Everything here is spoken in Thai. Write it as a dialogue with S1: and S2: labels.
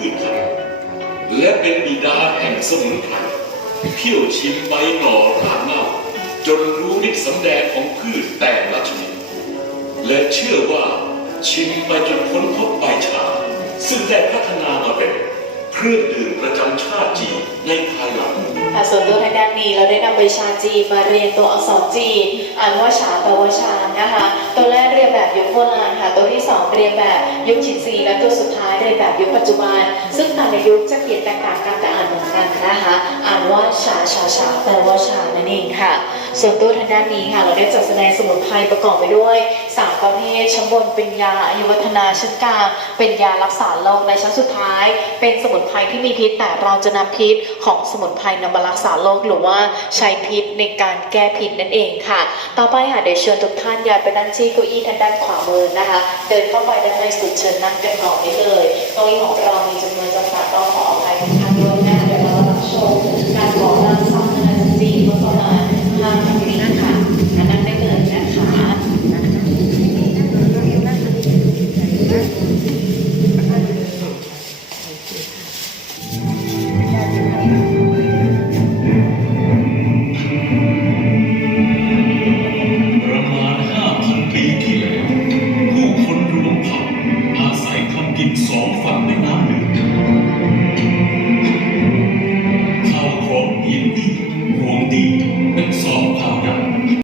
S1: พืชพันธุ์และเป็นบิดาแห่งสมุนไพรเที่ยวชิมใบหน่อรากเน่าจนรู้ฤทธิ์สำแดงของพืชแต่ละชนิดและเชื่อว่าชิมไปจนค้นพบใบชา ซึ่งได้พัฒนามาเป็นเครื่องดื่มประจำชาติจีนในภายหลัง
S2: ค่ะส่วนตัวทางด้านนี้เราได้นำใบชาจีนมาเรียนตัวอักษรจีนอ่านว่าชาแปลว่าชานะคะ ตัวแรกเรียนแบบยุคโบราณค่ะ ตัวที่สองเรียนแบบ ยุคฉินซีและตัวสุดท้ายในแบบยุคปัจจุบัน ซึ่งแต่ละยุคจะเปลี่ยนแตกต่างกันแต่อ่านเหมือนกันนะคะ ชาชาชาแปลว่าชานั่นเองค่ะ ส่วนตัวทางด้านนี้ค่ะ เราได้จัดแสดงสมุนไพรประกอบไปด้วยสามประเภทชั้นบนเป็นยาอายุวัฒนาชั้นกลางเป็นยารักษาโรคในชั้นสุดท้าย เป็นสมุนไพรที่มีพิษ แต่เราจะนำพิษของสมุนไพรนำมารักษาโรคหรือว่าใช้พิษในการแก้พิษนั่นเองค่ะ ต่อไปค่ะเดี๋ยวเชิญทุกท่านย้ายไปนั่งที่เก้าอี้ทางด้านขวามือนะคะ เดินเข้าไปด้านในสุดเชิญนั่งกันก่อนได้เลยเก้าอี้ของเรามีจำนวนจำกัดต้องขอ สองฝั่งหนึ่ง